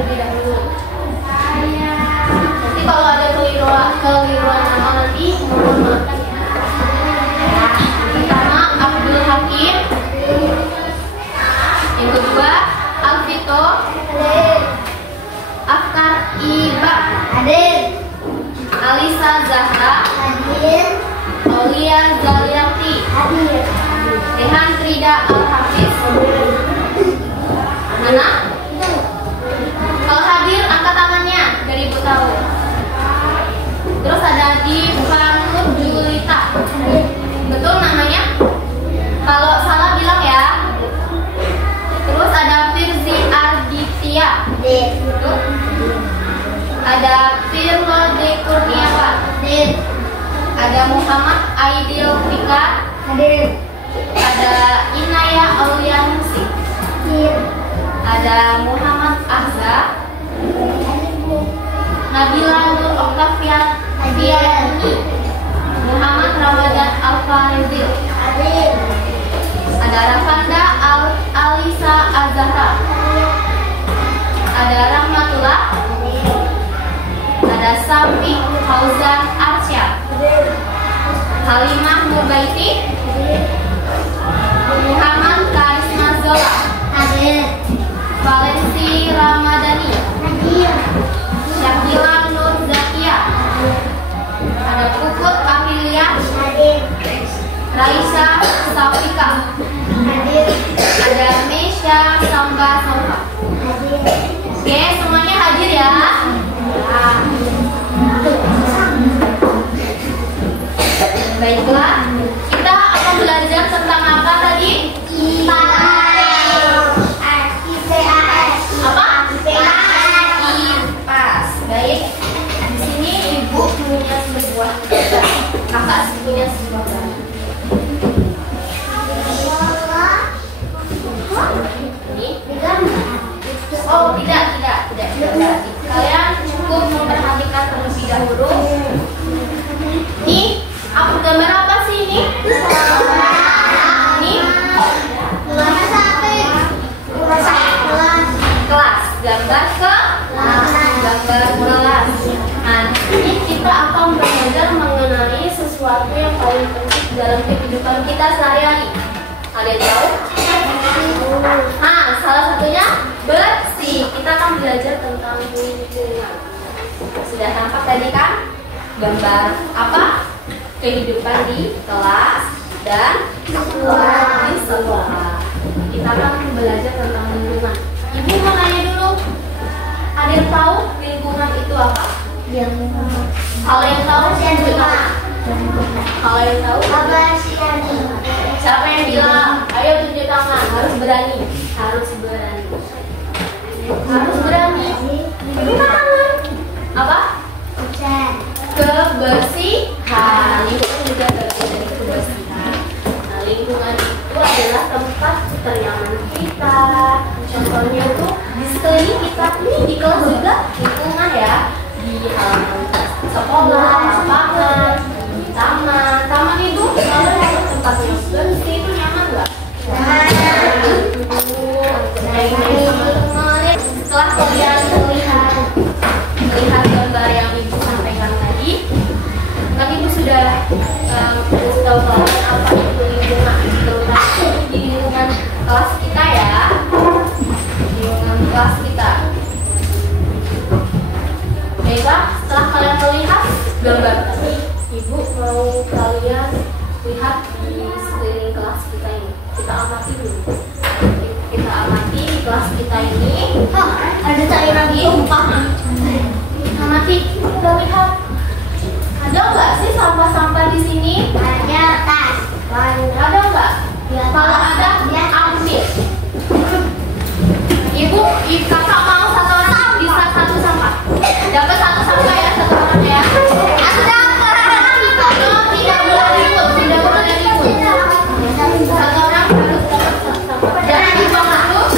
terlebih dahulu. Nanti kalau ada keliruan nama nanti mohon maafkan ya. Pertama Abdul Hakim, yang kedua Alvito, Afkar Iba, Alisa Zahra, Aulia Zalianti, Rehan Trida Al-Hafiz. Mana? Kalau hadir angkat tangannya dari Ibu tahu. Terus ada Divanur Julita. Betul namanya? Kalau salah bilang ya. Terus ada Firzi Arditya. Ada Firlo De Kurniawan. Ada Muhammad Aidil Fikar. Ada Inaya Auliansi. Ada Muhammad Ahza. Nabila Nur Oktavian Diani. Muhammad Ramadan Alfarizil. Ada Rafanda Alisa Azahra. Ada Rahmatullah. Ada Safi Fauzan Arsya. Halimah Murbaiti. Muhammad Karisma Zola. Valensi Ramadhani. Syakila Nur Zakia. Ada Puput Amelia. Raisa Safika. Ada Mesya Samba Samba. Oke, semuanya hadir ya. Baiklah, kita akan belajar tentang apa tadi? IPAS. Baik. Di sini Ibu punya sebuah kakak punya sebuah gambar. Ini oh tidak. Kalian cukup memperhatikan terlebih dahulu. Ini aku gambar apa sih ini? Ini kelas. Gambar kelas. Nah, ini kita akan belajar mengenai sesuatu yang paling penting dalam kehidupan kita sehari-hari. Kalian tahu? Nah, salah satunya bersih. Kita akan belajar tentang lingkungan. Sudah tampak tadi kan? Gambar apa? Kehidupan di kelas dan di sekolah. Kita akan belajar tentang lingkungan. Ibu mau nanya dulu, ada yang tahu lingkungan itu apa? Kalau yang tahu tunjuk tangan. Kalau yang tahu siapa yang bilang? Ayo tunjuk tangan. Harus berani. Tunjuk tangan. Apa? Kebersihan. Lingkungan juga terkait dari kebersihan. Nah, lingkungan itu adalah tempat ternyaman kita. Contohnya itu di sekeliling kita, ini di kelas juga lingkungan ya, di halaman sekolah, lapangan, di taman itu selalu ada tempat yang bersih, itu nyaman nggak? Main-main sama teman. Setelah kalian melihat gambar yang Ibu sampaikan tadi, kan Ibu sudah kasih tahu kalian apa itu lingkungan, terutama di lingkungan kelas kita ya. Kelas kita. Baiklah, setelah kalian melihat gambar tadi, Ibu mau kalian lihat di sekeliling kelas kita ini. Kita amati dulu. Kita amati di kelas kita ini. Ada cairan tumpah. Amati, kita lihat. Ada nggak sih sampah-sampah di sini? Ada tas. Ada nggak? Kalau ada, ambil. Ibu, kakak mau satu orang bisa satu sampah. Dapat satu sampah ya, satu orang ya. Aku dapat. Tidak boleh ribut. Satu orang harus dapat satu sampah. Jangan dibuang dulu.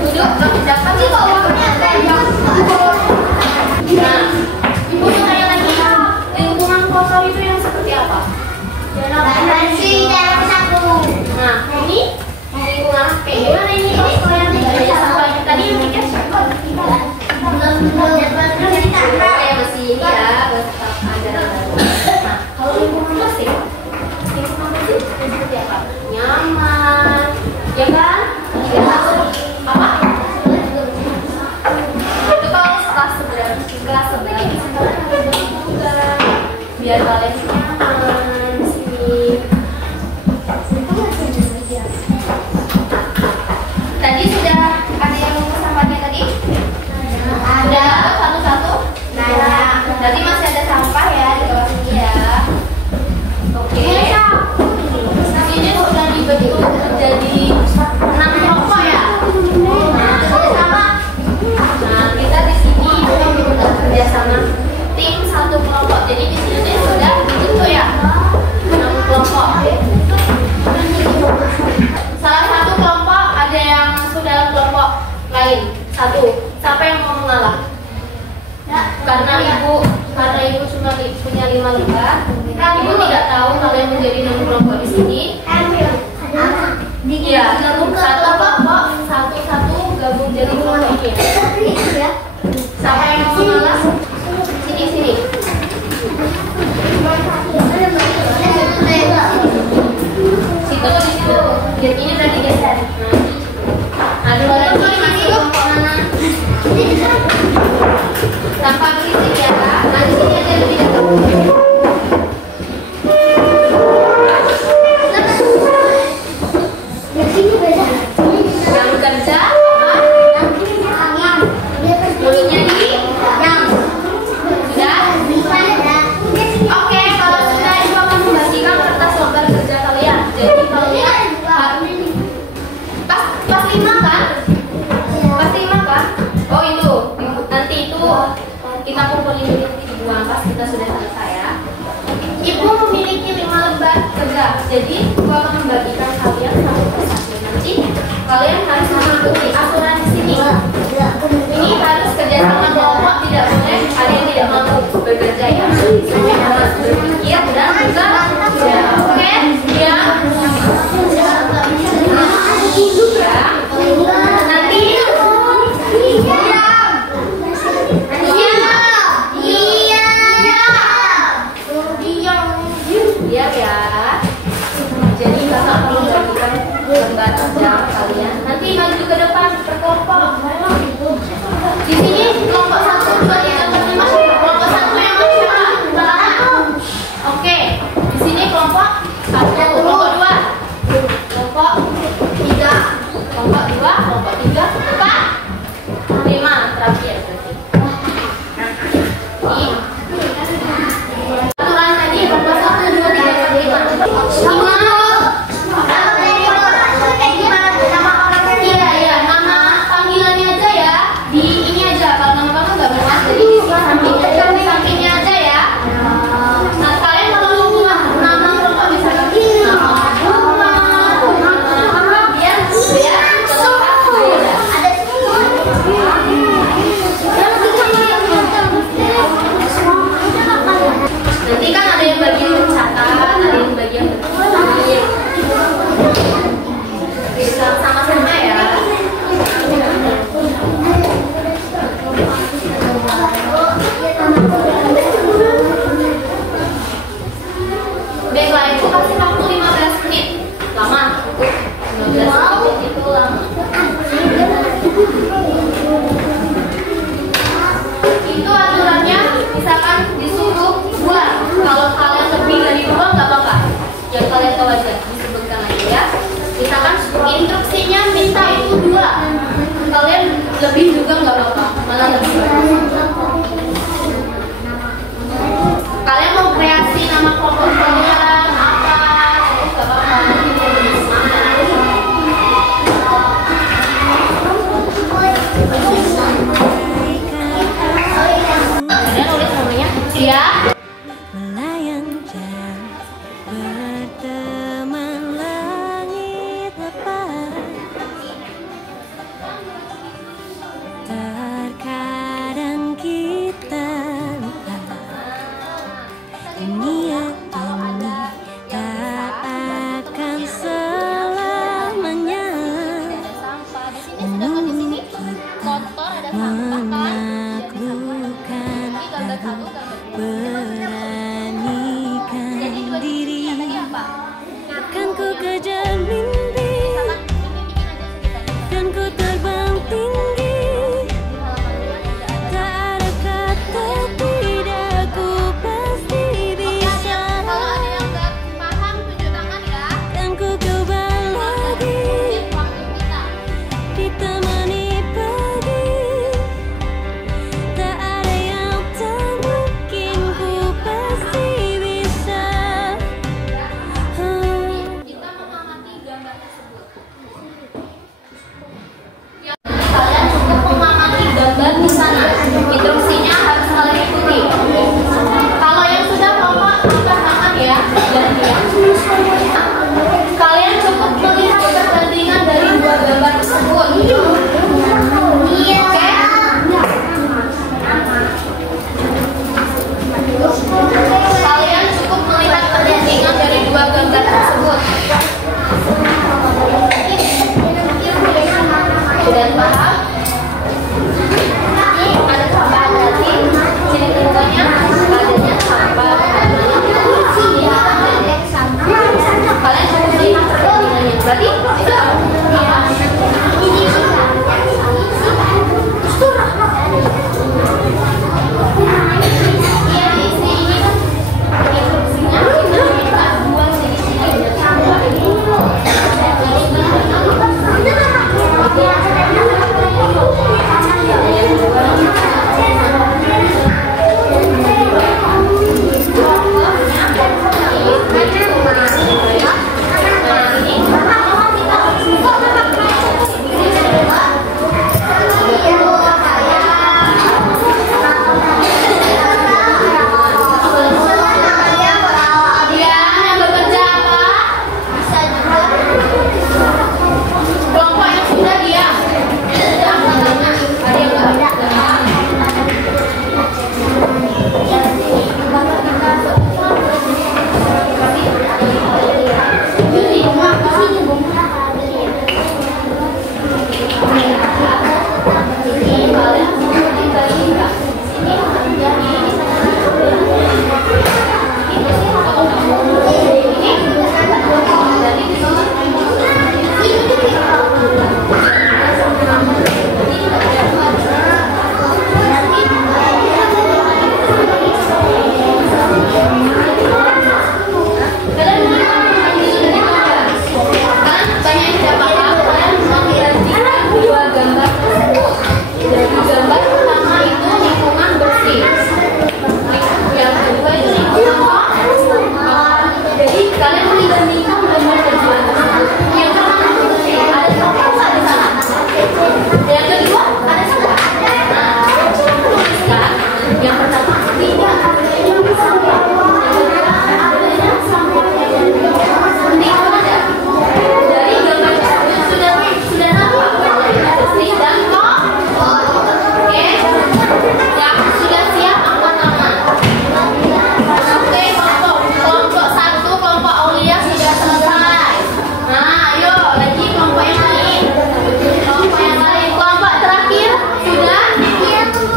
Duduk, dapat sih kalau nah, Ibu mau tanya lagi, lingkungan kotor itu yang seperti apa? Bersih dan sapu. Nah, ini lingkungan kayak gimana ini? Kalau yang sampahnya tadi mikir siapa? biar kalian nyaman di sini. Tadi sudah ada yang ngumpul sampahnya tadi? Sudah satu-satu? Berarti masih ada sampah ya di bawah sini ya. Oke. Ini sudah dibentuk menjadi 6 kelompok ya. Sama. Nah, kita di sini bekerja sama tim satu kelompok. Jadi di sini sudah dibentuk ya 6 kelompok. Salah satu kelompok ada yang masuk dalam kelompok lain. Satu. Siapa yang mau mengalah? Karena ibu cuma punya 5 lembar. Ibu tidak tahu kalau yang menjadi 6 kelompok di sini. Iya, satu kelompok satu gabung jadi kelompok ini. Siapa yang mau mengalah? Sini. Situ di situ. Jadi ini udah digeser. Ada lagi masih kelompok mana? Tanpa berisik ya, nanti sini aja lebih dekat. Yang kerja mulutnya di sudah? Oke, kalau sudah ibu akan membagikan kertas lembar kerja kalian. Jadi kalian pas 5 kan? Pas 5 kan? Oh itu, nanti itu kita kumpulin dulu nanti dibuang pas kita sudah selesai ya. Ibu memiliki 5 lembar kerja, jadi ibu akan membagikan kalian satu persatu. Nanti kalian harus mengikuti aturan di sini. Ini harus kerjasama kelompok, tidak boleh ada yang tidak mau bekerja ya. Semua harus berpikir dan juga kerja. Oke? Ya. Nanti diam ya. Jadi kakak perlu membagikan lembar kerja kalian. Nanti maju ke depan berkelompok. Di sini kelompok 1, 2, 3, 4, 5. Kelompok 1 yang masuk belakang. Oke. Di sini kelompok 1, kelompok 2, kelompok 3, kelompok 2, kelompok 3, 4, 5 terakhir. Ini aturan tadi kelompok 1, 2, 3, 4, 5. Iya, nama panggilannya aja ya. Di ini aja, kalau nama kamu nggak benar. Jadi di sampingnya aja ya. Nah, kalian kalau mau nama kelompok bisa ganti nama biar ada semua. Nanti kan ada yang bagian mencatat, ada yang bagian bertulis. Sama-sama ya. Baiklah, ibu kasih waktu 15 menit. Lama, 15 menit itu lama. Itu aturannya, misalkan disuruh 2. Kalau kalian lebih dari 2 nggak apa-apa. Yang kalian tahu aja, disebutkan aja ya. Misalkan instruksinya minta itu 2. Kalian lebih juga nggak apa-apa, malah lebih bagus. Kalian mau kreasi nama kelompok kalian apa? Nggak apa-apa. Kalian nulis namanya? Iya. Melayang jauh berteman langit lepas. Terkadang kita lupa dunia ini tak akan selamanya menunggu kita menaklukkan lalu beranikan diri. Kan ku kejar mimpi dan ku terbang tinggi. Tak ada kata tidak, ku pasti bisa.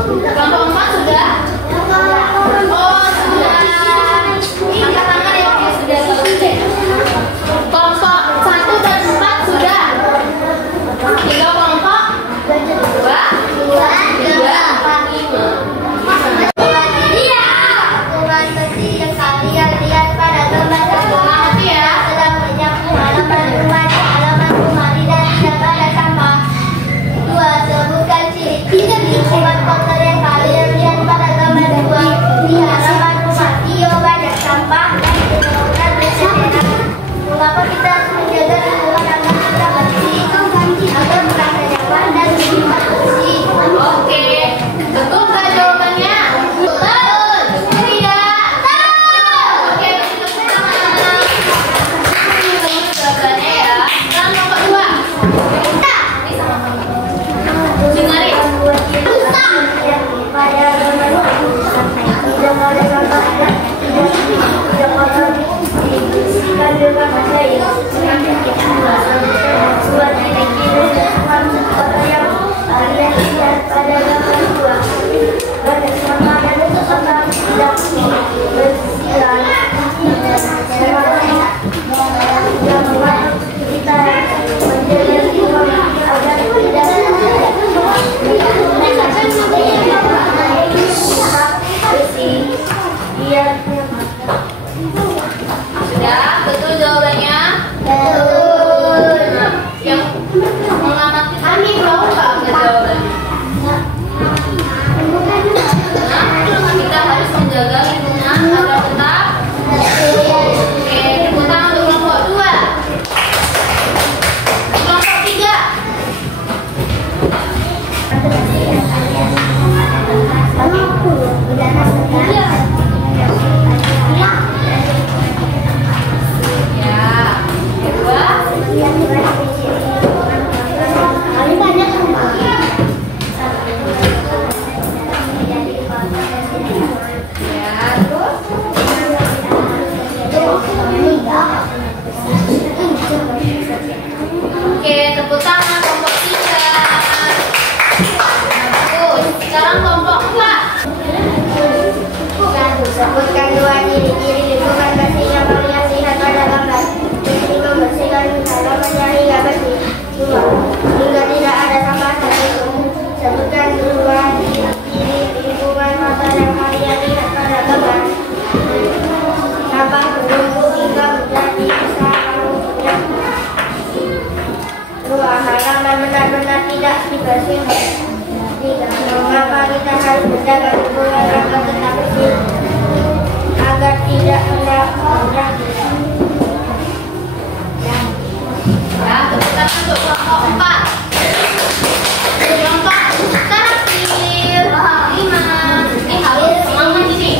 Kelompok 4 sudah? Oh, sudah. Angkat tangan ya, oke, sudah selesai. Kelompok 1 dan 4 sudah? Tinggal kelompok 2, 3, 4, 5. Sudah, betul jawabannya? Betul. Yang mengamati kami tahu nggak jawabannya? Kita harus menjaga lingkungan agar tetap bersih. Oke, tepuk tangan untuk kelompok 2. Kelompok 3. Oke, tepuk tangan kelompok 3. Bagus. Sekarang kelompok 4. Sebutkan 2 ciri-ciri lingkungan bersih yang terlihat sehat pada gambar. Jadi membersihkan halamannya hingga bersih semua, hingga tidak ada sampah satupun. Sebutkan 2 ciri lingkungan mata yang kalian lihat pada gambar. Sampah menumpuk hingga menjadi besar rambutnya. 2. Halaman benar-benar tidak dibersihkan. 3. Mengapa kita harus menjaga lingkungan agar tetap bersih? Agar tidak mendapat. Ya, tepuk tangan untuk kelompok 4. Kelompok terakhir 5. Ini harus semangat ini.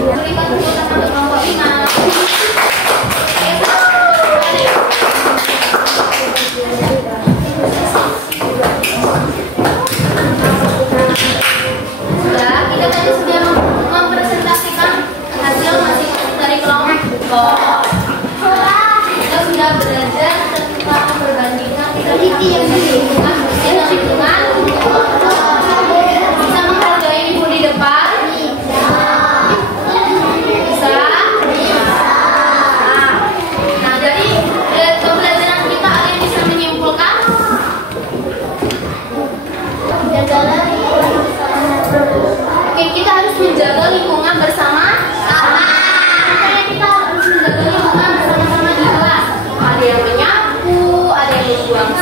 Berikan tepuk tangan untuk kelompok 5. Sudah, kita tadi sudah mempresentasikan hasil masing-masing dari kelompok. Kita sudah belajar tentang perbandingan kita lihat lingkungan bersih dan lingkungan bisa menghargai ibu di depan. Nah, dari pembelajaran kita ada yang bisa menyimpulkan? Oke, kita harus menjaga lingkungan bersama-sama. Makanya kita harus menjaga lingkungan bersama-sama di kelas. Ada yang menyapu, ada yang membuang